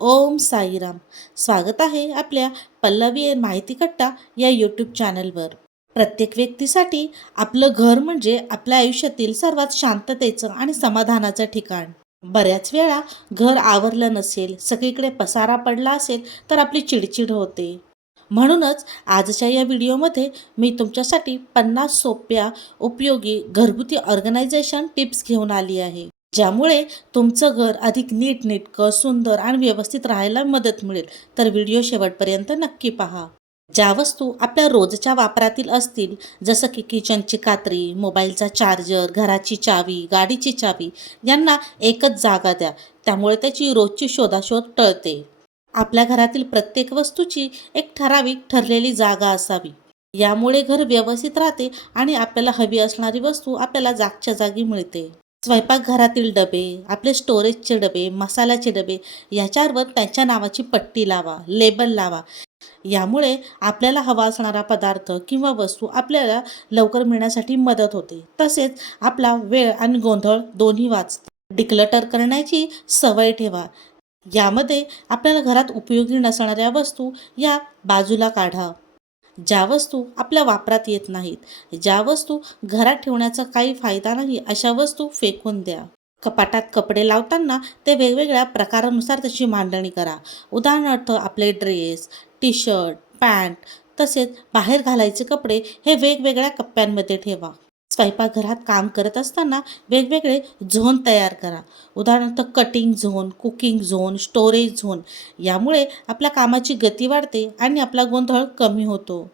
ओम साईराम. स्वागत आहे आपल्या पल्लवी माहिती कट्टा या यूट्यूब चॅनलवर प्रत्येक व्यक्तीसाठी आपलं घर म्हणजे आपल्या आयुष्यातील सर्वात शांततेचं आणि समाधानाचं ठिकाण. बऱ्याच वेळा घर आवरलं नसेल सगळीकडे पसारा पडला असेल तर आपली चिडचिड होते. म्हणूनच आजच्या या व्हिडिओमध्ये मी तुमच्यासाठी पन्नास सोप्या उपयोगी घरगुती ऑर्गनायझेशन टिप्स घेऊन आली आहे. ज्यामुळे तुमचं घर अधिक नीटनेटकं सुंदर आणि व्यवस्थित राहायला मदत मिळेल. तर व्हिडिओ शेवटपर्यंत नक्की पहा. ज्या वस्तू आपल्या रोजच्या वापरातील असतील जसं की किचनची कात्री मोबाईलचा चार्जर घराची चावी गाडीची चावी यांना एकच जागा द्या. त्यामुळे त्याची रोजची शोधाशोध टळते. आपल्या घरातील प्रत्येक वस्तूची एक ठराविक ठरलेली जागा असावी. यामुळे घर व्यवस्थित राहते आणि आपल्याला हवी असणारी वस्तू आपल्याला जागच्या जागी मिळते. स्वयंपाकघरातील डबे आपले स्टोरेजचे डबे मसाल्याचे डबे याच्यावर त्यांच्या नावाची पट्टी लावा लेबल लावा. यामुळे आपल्याला हवा असणारा पदार्थ किंवा वस्तू आपल्याला लवकर मिळण्यासाठी मदत होते. तसेच आपला वेळ आणि गोंधळ दोन्ही वाचते. डिक्लटर करण्याची सवय ठेवा. यामध्ये आपल्याला घरात उपयोगी नसणाऱ्या वस्तू या बाजूला काढा. ज्या वस्तू आपल्या वापरात येत नाहीत ज्या वस्तू घरात ठेवण्याचा काही फायदा नाही अशा वस्तू फेकून द्या. कपाटात कपडे लावताना ते वेगवेगळ्या प्रकारानुसार त्याची मांडणी करा. उदाहरणार्थ आपले ड्रेस टी शर्ट पॅन्ट तसेच बाहेर घालायचे कपडे हे वेगवेगळ्या कप्प्यांमध्ये ठेवा. स्वयंपाकघरात काम करत असताना वेगवेगळे झोन तयार करा. उदाहरणार्थ cutting zone cooking zone storage zone यामुळे आपल्या कामाची गती वाढते आणि आपला गोंधळ कमी होतो.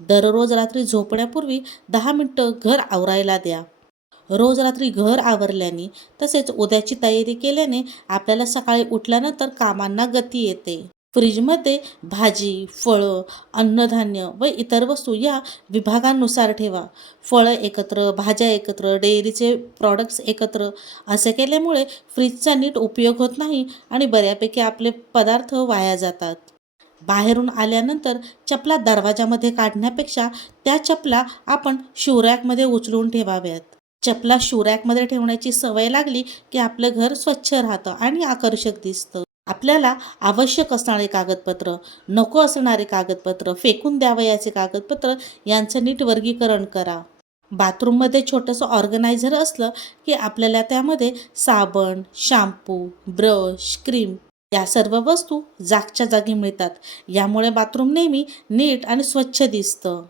दररोज रात्री झोपण्यापूर्वी दहा मिनटं घर आवरायला द्या. रोज रात्री घर आवरल्याने तसेच उद्याची तयारी केल्याने आपल्याला सकाळी उठल्यानंतर कामांना गती येते. फ्रीजमध्ये भाजी फळं अन्नधान्य व इतर वस्तू या विभागांनुसार ठेवा. फळं एकत्र भाज्या एकत्र डेअरीचे प्रॉडक्ट्स एकत्र असे केल्यामुळे फ्रीजचा नीट उपयोग होत नाही आणि बऱ्यापैकी आपले पदार्थ वाया जातात. बाहेरून आल्यानंतर चपला दरवाजामध्ये काढण्यापेक्षा त्या चपला आपण शिवरॅकमध्ये उचलून ठेवाव्यात. चपला शिवरॅकमध्ये ठेवण्याची सवय लागली की आपलं घर स्वच्छ राहतं आणि आकर्षक दिसतं. आपल्याला आवश्यक असणारे कागदपत्र नको असणारे कागदपत्र फेकून द्यावयाचे कागदपत्र यांचं नीट वर्गीकरण करा. बाथरूममध्ये छोटंसं ऑर्गनायझर असलं की आपल्याला त्यामध्ये साबण शॅम्पू ब्रश क्रीम या सर्व वस्तू जागच्या जागी मिळतात. यामुळे बाथरूम नेहमी नीट आणि स्वच्छ दिसतं.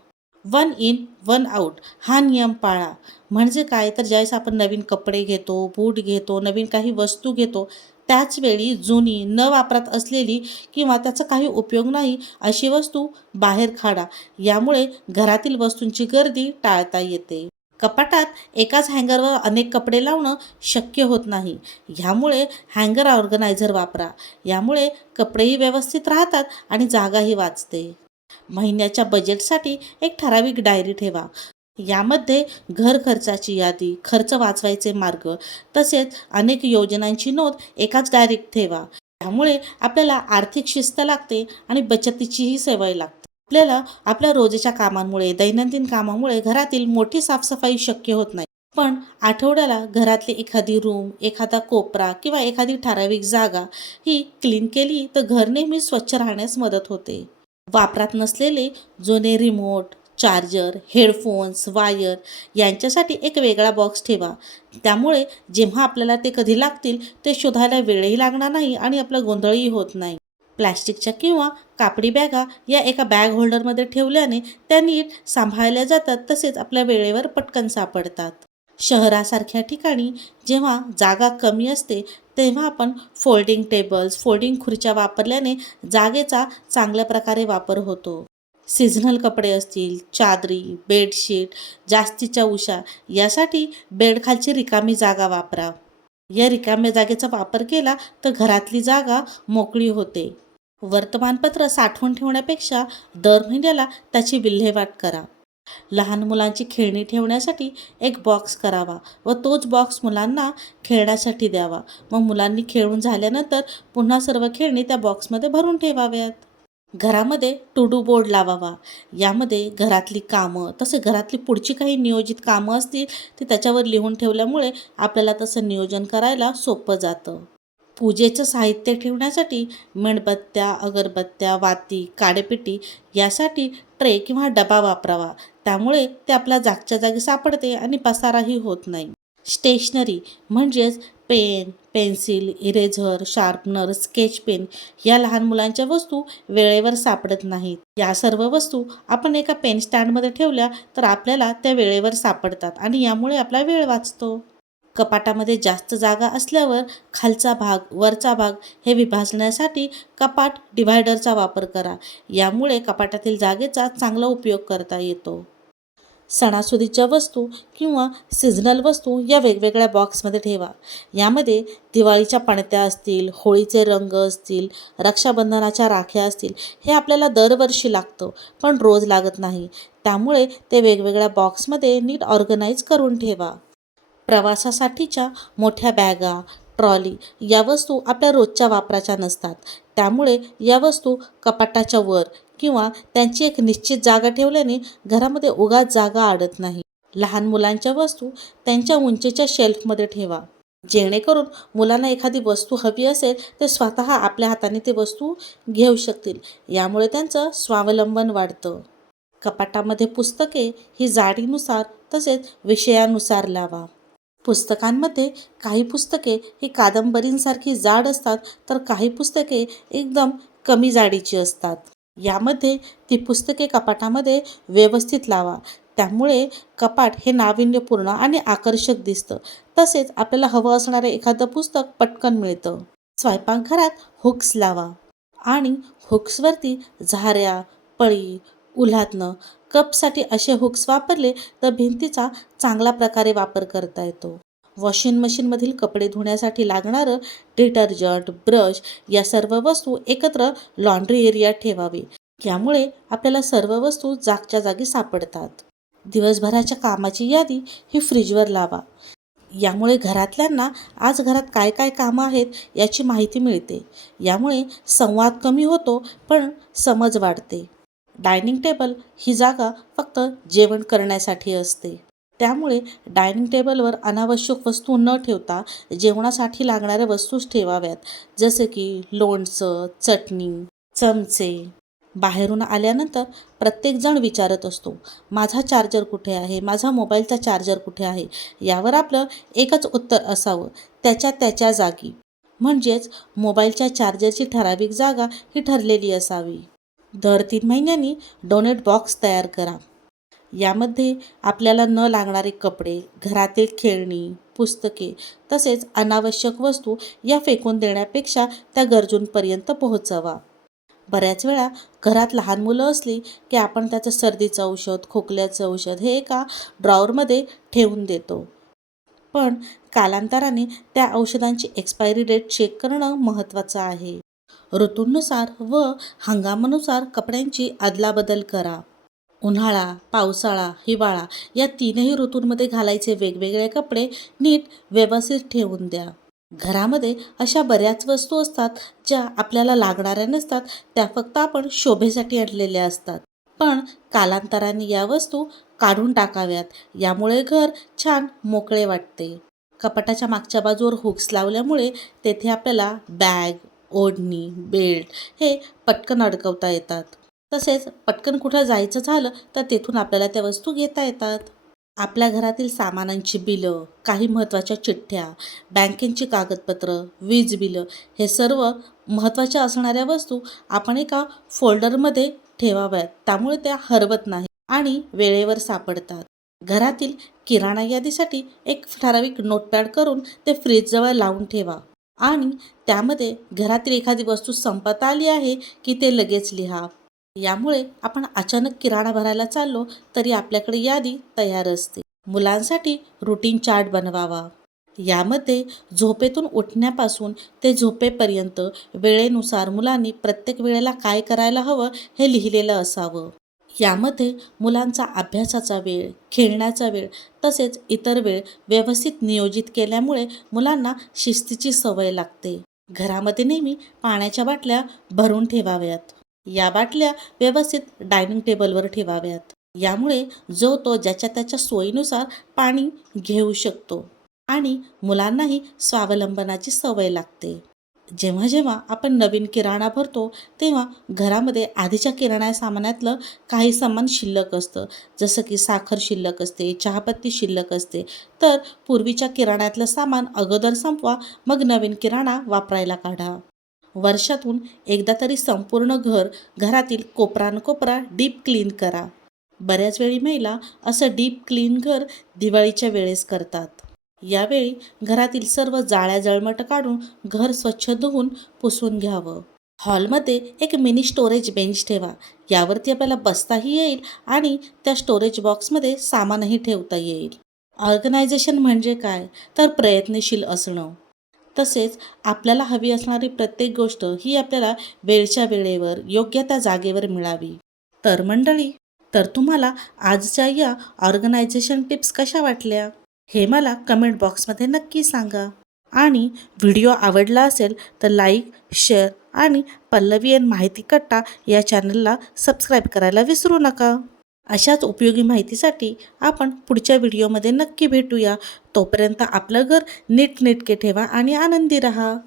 वन इन वन आऊट हा नियम पाळा. म्हणजे काय? तर ज्यावेळेस आपण नवीन कपडे घेतो बूट घेतो नवीन काही वस्तू घेतो त्याचवेळी जुनी न वापरात असलेली किंवा त्याचा काही उपयोग नाही अशी वस्तू बाहेर काढा यामुळे घरातील वस्तूंची गर्दी टाळता येते. कपाटात एकाच हँगरवर अनेक कपडे लावणं शक्य होत नाही. ह्यामुळे हँगर ऑर्गनायझर वापरा. यामुळे कपडेही व्यवस्थित राहतात आणि जागाही वाचते. महिन्याच्या बजेटसाठी एक ठराविक डायरी ठेवा. यामध्ये घर खर्चाची यादी खर्च वाचवायचे मार्ग तसेच अनेक योजनांची नोंद एकाच डायरीत ठेवा. त्यामुळे आपल्याला आर्थिक शिस्त लागते आणि बचतीचीही सवय लागते. आपल्याला आपल्या रोजच्या कामांमुळे दैनंदिन कामामुळे घरातील मोठी साफसफाई शक्य होत नाही. पण आठवड्याला घरातली एखादी रूम एखादा कोपरा किंवा एखादी ठराविक जागा ही क्लीन केली तर घर नेहमी स्वच्छ राहण्यास मदत होते. वापरात नसलेले जुने रिमोट चार्जर हेडफोन्स वायर यांच्यासाठी एक वेगळा बॉक्स ठेवा. त्यामुळे जेव्हा आपल्याला ते कधी लागतील ते शोधायला वेळही लागणार नाही आणि आपला गोंधळही होत नाही. प्लॅस्टिकच्या किंवा कापडी बॅगा या एका बॅग होल्डरमध्ये ठेवल्याने त्या नीट सांभाळल्या जातात तसेच आपल्या वेळेवर पटकन सापडतात. शहरासारख्या ठिकाणी जेव्हा जागा कमी असते तेव्हा आपण फोल्डिंग टेबल्स फोल्डिंग खुर्च्या वापरल्याने जागेचा चांगल्या प्रकारे वापर होतो. सीझनल कपडे असतील चादरी बेडशीट जास्तीच्या उशा यासाठी बेडखालची रिकामी जागा वापरा. या रिकाम्या जागेचा वापर केला तर घरातली जागा मोकळी होते. वर्तमानपत्र साठवून ठेवण्यापेक्षा दर महिन्याला त्याची विल्हेवाट करा. लहान मुलांची खेळणी ठेवण्यासाठी एक बॉक्स करावा व तोच बॉक्स मुलांना खेळण्यासाठी द्यावा. मग मुलांनी खेळून झाल्यानंतर पुन्हा सर्व खेळणी त्या बॉक्समध्ये भरून ठेवाव्यात. घरामध्ये टू डू बोर्ड लावावा. यामध्ये घरातली कामं तसे घरातली पुढची काही नियोजित कामं असतील ती त्याच्यावर लिहून ठेवल्यामुळे आपल्याला तसं नियोजन करायला सोपं जातं. पूजेचं साहित्य ठेवण्यासाठी मेणबत्त्या अगरबत्त्या वाती काडेपेटी यासाठी ट्रे किंवा डबा वापरावा. त्यामुळे ते आपल्या जागच्या जागी सापडते आणि पसाराही होत नाही. स्टेशनरी म्हणजेच pen pencil eraser sharpener sketch pen या लहान मुलांच्या वस्तू वेळेवर सापडत नाहीत. या सर्व वस्तू आपण एका पेन स्टँडमध्ये ठेवल्या तर आपल्याला त्या वेळेवर सापडतात आणि यामुळे आपला वेळ वाचतो. कपाटामध्ये जास्त जागा असल्यावर खालचा भाग वरचा भाग हे विभाजण्यासाठी कपाट डिव्हायडरचा वापर करा. यामुळे कपाटातील जागेचा चांगला उपयोग करता येतो. सणासुदीच्या वस्तू किंवा सीझनल वस्तू या वेगवेगळ्या बॉक्समध्ये ठेवा. यामध्ये दिवाळीच्या पणत्या असतील होळीचे रंग असतील रक्षाबंधनाच्या राख्या असतील हे आपल्याला दरवर्षी लागतं पण रोज लागत नाही. त्यामुळे ते वेगवेगळ्या बॉक्समध्ये नीट ऑर्गनाईज करून ठेवा. प्रवासासाठीच्या मोठ्या बॅगा ट्रॉली या वस्तू आपल्या रोजच्या वापराच्या नसतात. त्यामुळे या वस्तू कपाटाच्या वर किंवा त्यांची एक निश्चित जागा ठेवल्याने घरामध्ये उगाच जागा अडत नाही. लहान मुलांच्या वस्तू त्यांच्या उंचीच्या शेल्फमध्ये ठेवा. जेणेकरून मुलांना एखादी वस्तू हवी असेल ते स्वतः आपल्या हाताने ती वस्तू घेऊ शकतील. यामुळे त्यांचं स्वावलंबन वाढतं. कपाटामध्ये पुस्तके ही जाडीनुसार तसेच विषयानुसार लावा. पुस्तकांमध्ये काही पुस्तके ही कादंबरींसारखी जाड असतात तर काही पुस्तके एकदम कमी जाडीची असतात. यामध्ये ती पुस्तके कपाटामध्ये व्यवस्थित लावा. त्यामुळे कपाट हे नाविन्यपूर्ण आणि आकर्षक दिसतं. तसेच आपल्याला हवं असणारं एखादं पुस्तक पटकन मिळतं. स्वयंपाकघरात हुक्स लावा. आणि हुक्सवरती झाऱ्या पळी उल्हातनं कपसाठी असे हुक्स वापरले तर भिंतीचा चांगला प्रकारे वापर करता येतो. वॉशिंग मशीनमधील कपडे धुण्यासाठी लागणारं डिटर्जंट ब्रश या सर्व वस्तू एकत्र लॉन्ड्री एरियात ठेवावी. यामुळे आपल्याला सर्व वस्तू जागच्या जागी सापडतात. दिवसभराच्या कामाची यादी ही फ्रीजवर लावा. यामुळे घरातल्यांना आज घरात काय काय कामं आहेत याची माहिती मिळते. यामुळे संवाद कमी होतो पण समज वाढते. डायनिंग टेबल ही जागा फक्त जेवण करण्यासाठी असते. त्यामुळे डायनिंग टेबलवर अनावश्यक वस्तू न ठेवता जेवणासाठी लागणाऱ्या वस्तूच ठेवाव्यात. जसे की लोणचं चटणी चमचे. बाहेरून आल्यानंतर प्रत्येकजण विचारत असतो माझा चार्जर कुठे आहे? माझा मोबाईलचा चार्जर कुठे आहे? यावर आपलं एकच उत्तर असावं त्याच्या त्याच्या जागी. म्हणजेच मोबाईलच्या चार्जरची ठराविक जागा ही ठरलेली असावी. दर तीन महिन्यांनी डोनेट बॉक्स तयार करा. यामध्ये आपल्याला न लागणारे कपडे घरातील खेळणी पुस्तके तसेच अनावश्यक वस्तू या फेकून देण्यापेक्षा त्या गरजूंपर्यंत पोहोचवा. बऱ्याच वेळा घरात लहान मुलं असली की आपण त्याचं सर्दीचं औषध खोकल्याचं औषध हे एका ड्रॉवरमध्ये ठेवून देतो. पण कालांतराने त्या औषधांची एक्सपायरी डेट चेक करणं महत्त्वाचं आहे. ऋतूंनुसार व हंगामानुसार कपड्यांची अदलाबदल करा. उन्हाळा पावसाळा हिवाळा या तीनही ऋतूंमध्ये घालायचे वेगवेगळे कपडे नीट व्यवस्थित ठेवून द्या. घरामध्ये अशा बऱ्याच वस्तू असतात ज्या आपल्याला लागणाऱ्या नसतात त्या फक्त आपण शोभेसाठी आणलेल्या असतात. पण कालांतराने या वस्तू काढून टाकाव्यात यामुळे घर छान मोकळे वाटते. कपाटाच्या मागच्या बाजूवर हुक्स लावल्यामुळे तेथे आपल्याला बॅग ओढणी बेल्ट हे पटकन अडकवता येतात. तसेच पटकन कुठं जायचं झालं तर तेथून आपल्याला त्या वस्तू घेता येतात. आपल्या घरातील सामानांची बिलं काही महत्त्वाच्या चिठ्ठ्या बँकेची कागदपत्रं वीज बिलं हे सर्व महत्त्वाच्या असणाऱ्या वस्तू आपण एका फोल्डरमध्ये ठेवाव्यात. त्यामुळे त्या हरवत नाही आणि वेळेवर सापडतात. घरातील किराणा यादीसाठी एक ठराविक नोटपॅड करून ते फ्रीजजवळ लावून ठेवा. आणि त्यामध्ये घरातील एखादी वस्तू संपत आली आहे की ते लगेच लिहा. यामुळे आपण अचानक किराणा भरायला चाललो तरी आपल्याकडे यादी तयार असते. मुलांसाठी रुटीन चार्ट बनवावा. यामध्ये झोपेतून उठण्यापासून ते झोपेपर्यंत वेळेनुसार मुलांनी प्रत्येक वेळेला काय करायला हवं हे लिहिलेलं असावं. यामध्ये मुलांचा अभ्यासाचा वेळ खेळण्याचा वेळ तसेच इतर वेळ व्यवस्थित नियोजित केल्यामुळे मुलांना शिस्तीची सवय लागते. घरामध्ये नेहमी पाण्याच्या बाटल्या भरून ठेवाव्यात. या बाटल्या व्यवस्थित डायनिंग टेबलवर ठेवाव्यात. यामुळे जो तो ज्याच्या त्याच्या सोयीनुसार पाणी घेऊ शकतो आणि मुलांनाही स्वावलंबनाची सवय लागते. जेव्हा जेव्हा आपण नवीन किराणा भरतो तेव्हा घरामध्ये आधीच्या किराणा सामानातलं काही सामान शिल्लक असतं. जसं की साखर शिल्लक असते चहापत्ती शिल्लक असते. तर पूर्वीच्या किराण्यातलं सामान अगोदर संपवा मग नवीन किराणा वापरायला काढा. वर्षातून एकदा तरी संपूर्ण घर घरातील कोपरानकोपरा कोपरा डीप क्लीन करा. बऱ्याच वेळी महिला असं डीप क्लीन घर दिवाळीच्या वेळेस करतात. यावेळी घरातील सर्व जाळ्या जळमट काढून घर स्वच्छ धुवून पुसून घ्यावं. हॉलमध्ये एक मिनी स्टोरेज बेंच ठेवा. यावरती आपल्याला बसताही येईल आणि त्या स्टोरेज बॉक्समध्ये सामानही ठेवता येईल. ऑर्गनायझेशन म्हणजे काय? तर प्रयत्नशील असणं. तसेच आपल्याला हवी असणारी प्रत्येक गोष्ट ही आपल्याला वेळच्या वेळेवर योग्य त्या जागेवर मिळावी. तर मंडळी तर तुम्हाला आजच्या या ऑर्गनायझेशन टिप्स कशा वाटल्या? हे मला कमेंट बॉक्समध्ये नक्की सांगा. आणि व्हिडिओ आवडला असेल तर लाईक शेअर आणि पल्लवी एन माहिती कट्टा या चॅनलला सबस्क्राईब करायला विसरू नका. अशाच उपयोगी माहितीसाठी आपण पुढच्या व्हिडिओमध्ये नक्की भेटूया. तोपर्यंत आपलं घर नीटनेटके ठेवा आणि आनंदी रहा.